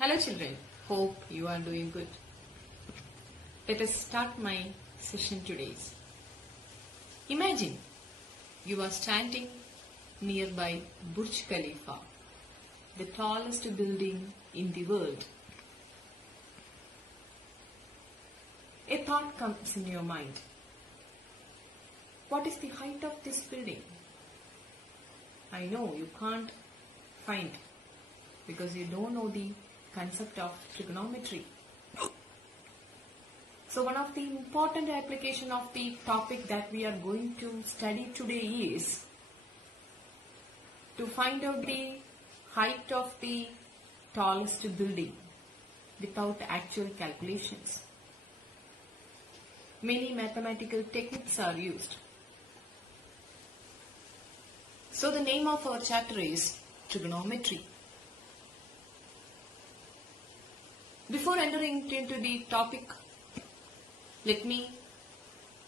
Hello children, hope you are doing good. Let us start my session today. Imagine you are standing nearby Burj Khalifa, the tallest building in the world. A thought comes in your mind. What is the height of this building? I know you can't find because you don't know the concept of trigonometry. So one of the important application of the topic that we are going to study today is to find out the height of the tallest building without actual calculations. Many mathematical techniques are used. So the name of our chapter is trigonometry. Before entering into the topic, let me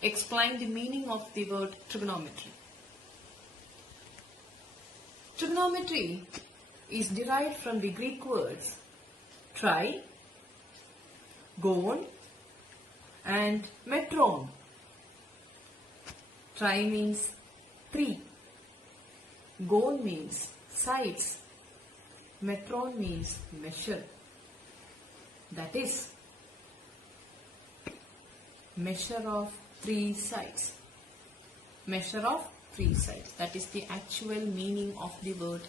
explain the meaning of the word trigonometry. Trigonometry is derived from the Greek words tri, gon, and metron. Tri means 3, gon means sides, metron means measure. That is, measure of 3 sides. Measure of 3 sides. That is the actual meaning of the word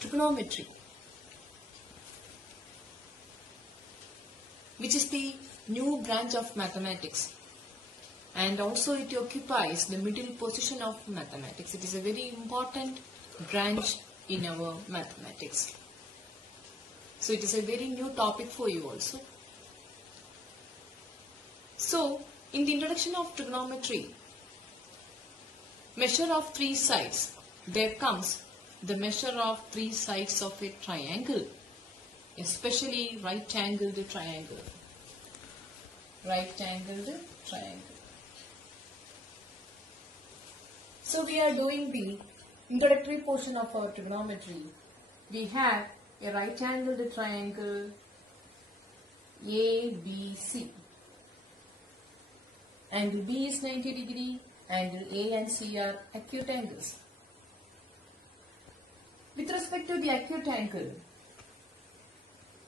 trigonometry, which is the new branch of mathematics, and also it occupies the middle position of mathematics. It is a very important branch in our mathematics. So it is a very new topic for you also. So in the introduction of trigonometry, measure of 3 sides, there comes the measure of 3 sides of a triangle, especially right-angled triangle. Right-angled triangle. So we are doing the introductory portion of our trigonometry. We have a right-angled triangle ABC. Angle B is 90 degree, angle A and C are acute angles. With respect to the acute angle,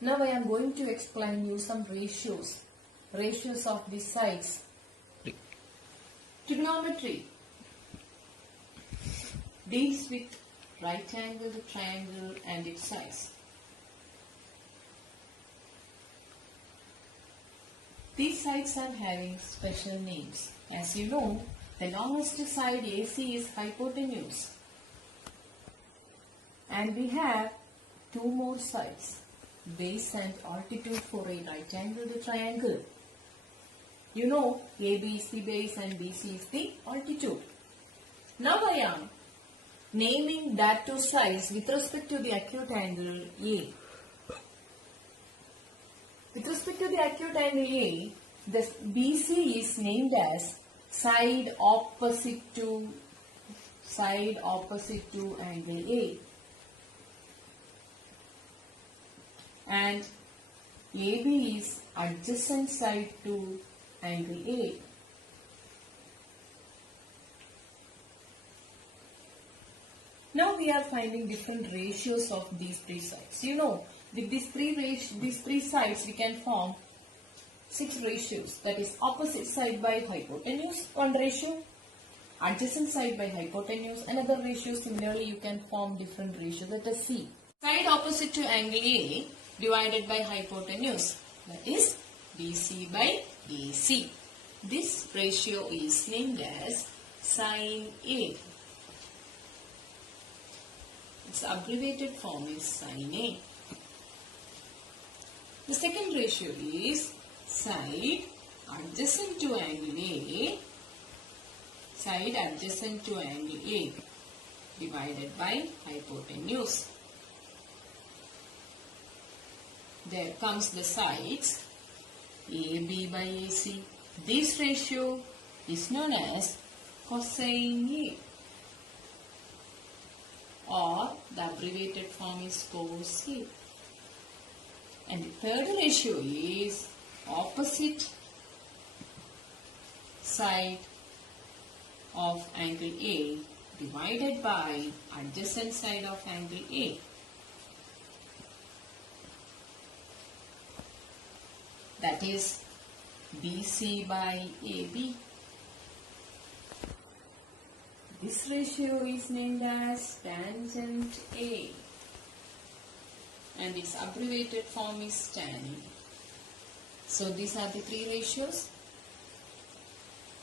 now I am going to explain you some ratios of the sides. Trigonometry deals with right-angled triangle and its sides. These sides are having special names. As you know, the longest side AC is hypotenuse. And we have 2 more sides, base and altitude for a right-angled triangle. You know, AB is the base and BC is the altitude. Now I am naming that 2 sides with respect to the acute angle A. With respect to the acute angle A, the BC is named as side opposite to angle A, and AB is adjacent side to angle A. Now we are finding different ratios of these 3 sides. You know, with these three sides we can form 6 ratios. That is, opposite side by hypotenuse, 1 ratio. Adjacent side by hypotenuse, another ratio. Similarly, you can form different ratios. Let us see. Side opposite to angle A divided by hypotenuse. That is BC by AC. This ratio is named as sin A. Its abbreviated form is sin A. The second ratio is side adjacent to angle A, side adjacent to angle A divided by hypotenuse. There comes the sides AB by AC. This ratio is known as cosine A, or the abbreviated form is cos A. And the third ratio is opposite side of angle A divided by adjacent side of angle A. That is BC by AB. This ratio is named as tangent A and its abbreviated form is tan A. So these are the three ratios.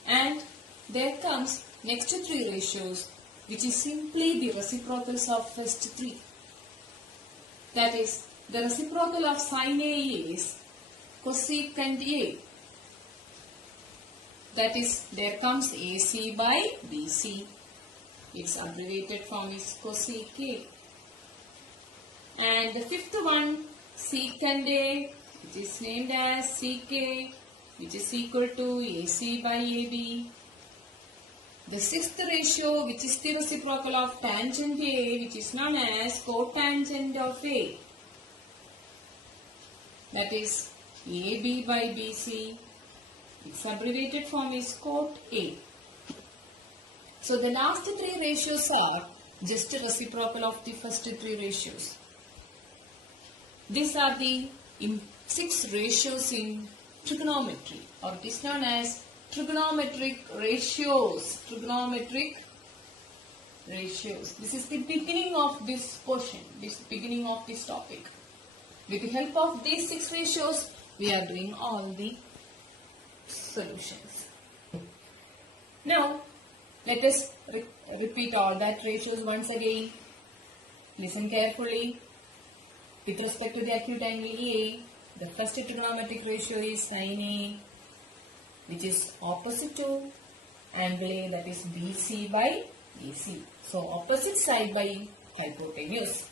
And there comes next to three ratios, which is simply the reciprocals of first three. That is, the reciprocal of sin A is cosecant A. That is, there comes AC by BC. Its abbreviated form is cosec A. And the fifth one, secant A, which is named as sec A, which is equal to AC by AB. The sixth ratio, which is the reciprocal of tangent A, which is known as cotangent of A. That is AB by BC. Its abbreviated form is cot A. So the last three ratios are just a reciprocal of the first three ratios. These are the six ratios in trigonometry, or it is known as trigonometric ratios. Trigonometric ratios. This is the beginning of this portion, this beginning of this topic. With the help of these six ratios, we are doing all the solutions. Now, let us repeat all that ratios once again. Listen carefully. With respect to the acute angle A, the first trigonometric ratio is sin A, which is opposite to angle A, that is BC by AC. So, opposite side by hypotenuse.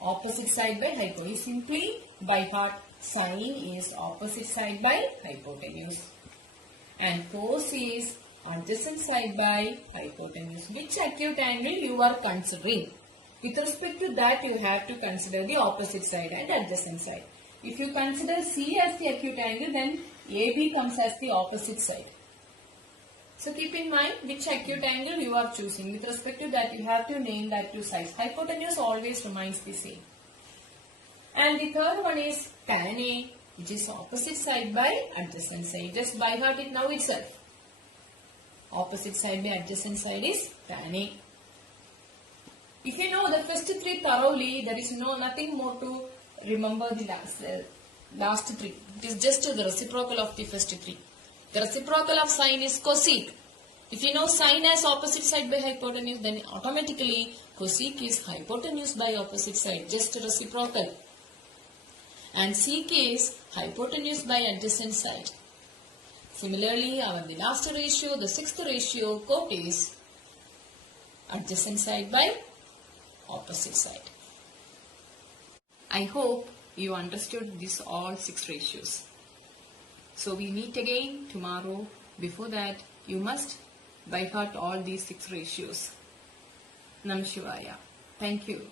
Opposite side by hypotenuse. Simply by heart, sin is opposite side by hypotenuse. And cos is adjacent side by hypotenuse. Which acute angle you are considering? With respect to that, you have to consider the opposite side and adjacent side. If you consider C as the acute angle, then AB comes as the opposite side. So keep in mind which acute angle you are choosing. With respect to that, you have to name that two sides. Hypotenuse always remains the same. And the third one is tan A, which is opposite side by adjacent side. Just by heart it now itself. Opposite side by adjacent side is tan A. If you know the first three thoroughly, there is nothing more to remember the last three. It is just the reciprocal of the first three. The reciprocal of sine is cosec. If you know sine as opposite side by hypotenuse, then automatically cosec is hypotenuse by opposite side, just reciprocal. And sec is hypotenuse by adjacent side. Similarly, the last ratio, the sixth ratio, cot is adjacent side by opposite side. I hope you understood these all six ratios. So we meet again tomorrow. Before that, you must by heart all these six ratios. Nam Shivaya. Thank you.